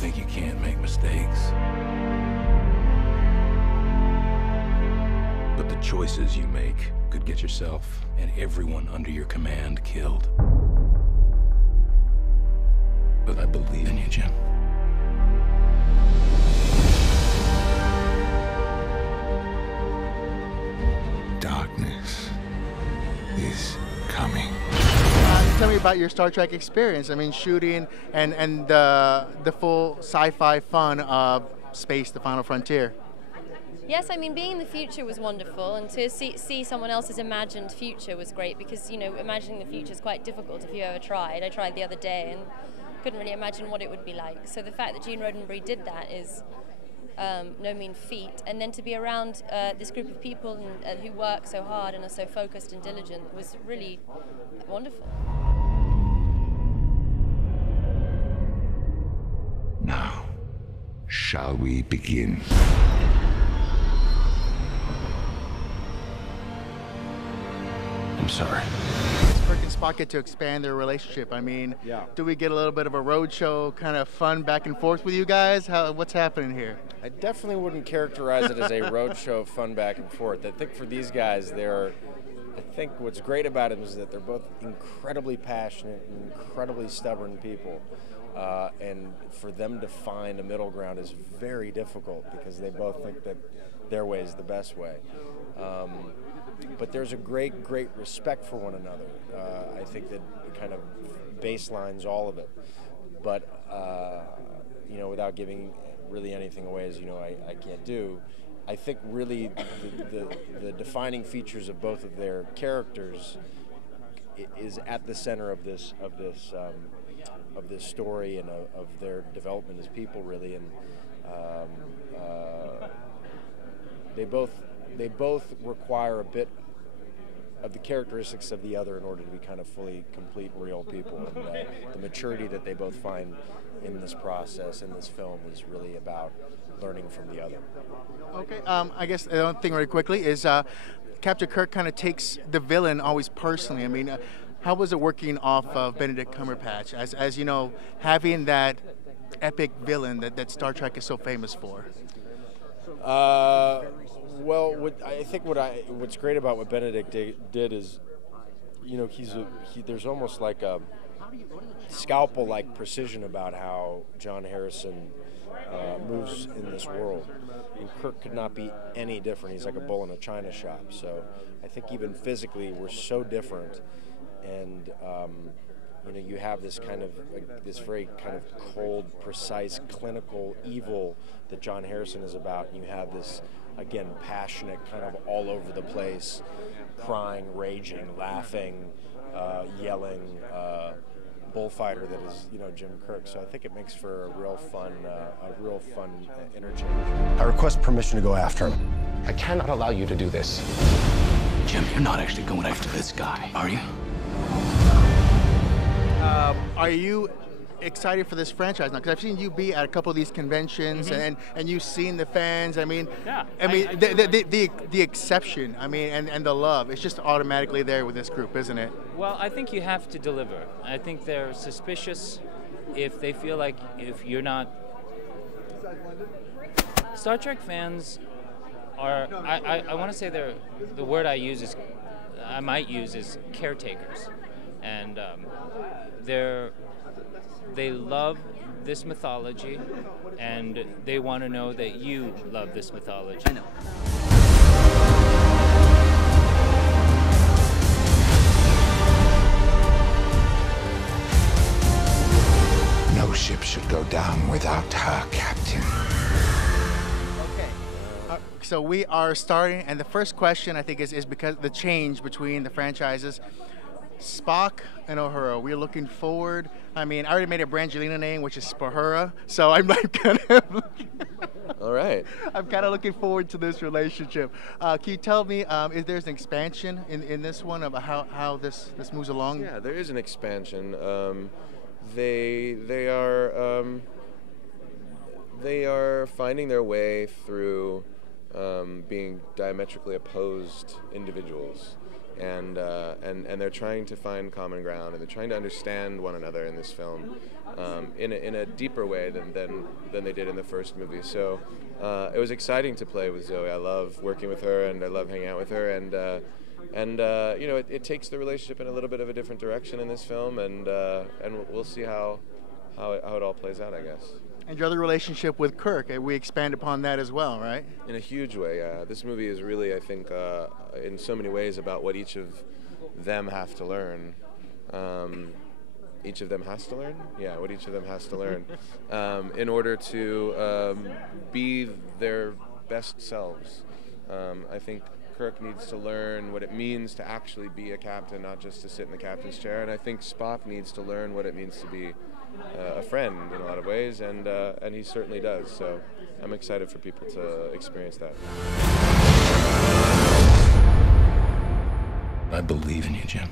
think you can't make mistakes. But the choices you make could get yourself and everyone under your command killed. But I believe in you, Jim. Darkness is coming. Tell me about your Star Trek experience. I mean, shooting and the full sci-fi fun of space, the final frontier. Yes, I mean, being in the future was wonderful, and to see someone else's imagined future was great, because, you know, imagining the future is quite difficult if you ever tried. I tried the other day and couldn't really imagine what it would be like. So the fact that Gene Roddenberry did that is no mean feat. And then to be around this group of people who work so hard and are so focused and diligent was really wonderful. Now, shall we begin? I'm sorry. Does Kirk and Spock get to expand their relationship? I mean, do we get a little bit of a roadshow kind of fun back and forth with you guys? What's happening here? I definitely wouldn't characterize it as a roadshow fun back and forth. I think for these guys, I think what's great about them is that they're both incredibly passionate and incredibly stubborn people. And for them to find a middle ground is very difficult, because they both think that their way is the best way. But there's a great respect for one another. I think that kind of baselines all of it. But, you know, without giving really anything away, as you know, I can't do, I think really the defining features of both of their characters is at the center of this story and of their development as people, really. And they both require a bit of the characteristics of the other in order to be kind of fully complete real people. And the maturity that they both find in this process, in this film, is really about learning from the other. Okay, I guess the other thing really quickly is Captain Kirk kind of takes the villain always personally. I mean, how was it working off of Benedict Cumberbatch, as you know, having that epic villain that Star Trek is so famous for? Well, I think what's great about what Benedict did is, you know, there's almost like a scalpel-like precision about how John Harrison moves in this world. And Kirk could not be any different. He's like a bull in a china shop. So I think even physically we're so different, and you know, you have this kind of this very kind of cold, precise, clinical evil that John Harrison is about, and you have this, again, passionate, kind of all over the place, crying, raging, laughing, yelling bullfighter that is, you know, Jim Kirk. So I think it makes for a real fun interchange. I request permission to go after him. I cannot allow you to do this. Jim, you're not actually going after this guy, are you? Are you excited for this franchise now? Because I've seen you be at a couple of these conventions, and you've seen the fans. I mean, the exception. I mean, and the love. It's just automatically there with this group, isn't it? Well, I think you have to deliver. I think they're suspicious if they feel like if you're not. Star Trek fans are. I want to say the word I might use is caretakers, and they love this mythology, and they want to know that you love this mythology. I know. No ship should go down without her captain. Okay. So we are starting, and the first question, I think, is because the change between the franchises. Spock and Uhura, we're looking forward. I mean, I already made a Brangelina name, which is Spahura, so I'm kind of All right. I'm kind of looking forward to this relationship. Can you tell me if there's an expansion in this one of how this moves along? Yeah, there is an expansion. They are finding their way through being diametrically opposed individuals. and they're trying to find common ground, and they're trying to understand one another in this film in a deeper way than they did in the first movie. So it was exciting to play with Zoe. I love working with her, and I love hanging out with her, and you know, it takes the relationship in a little bit of a different direction in this film, and we'll see how it all plays out, I guess. And your other relationship with Kirk, we expand upon that as well, right? In a huge way, yeah. This movie is really, I think, in so many ways about what each of them have to learn. Each of them has to learn? Yeah, what each of them has to learn in order to be their best selves. I think Kirk needs to learn what it means to actually be a captain, not just to sit in the captain's chair. And I think Spock needs to learn what it means to be a friend in a lot of ways, and he certainly does. So I'm excited for people to experience that. I believe in you, Jim.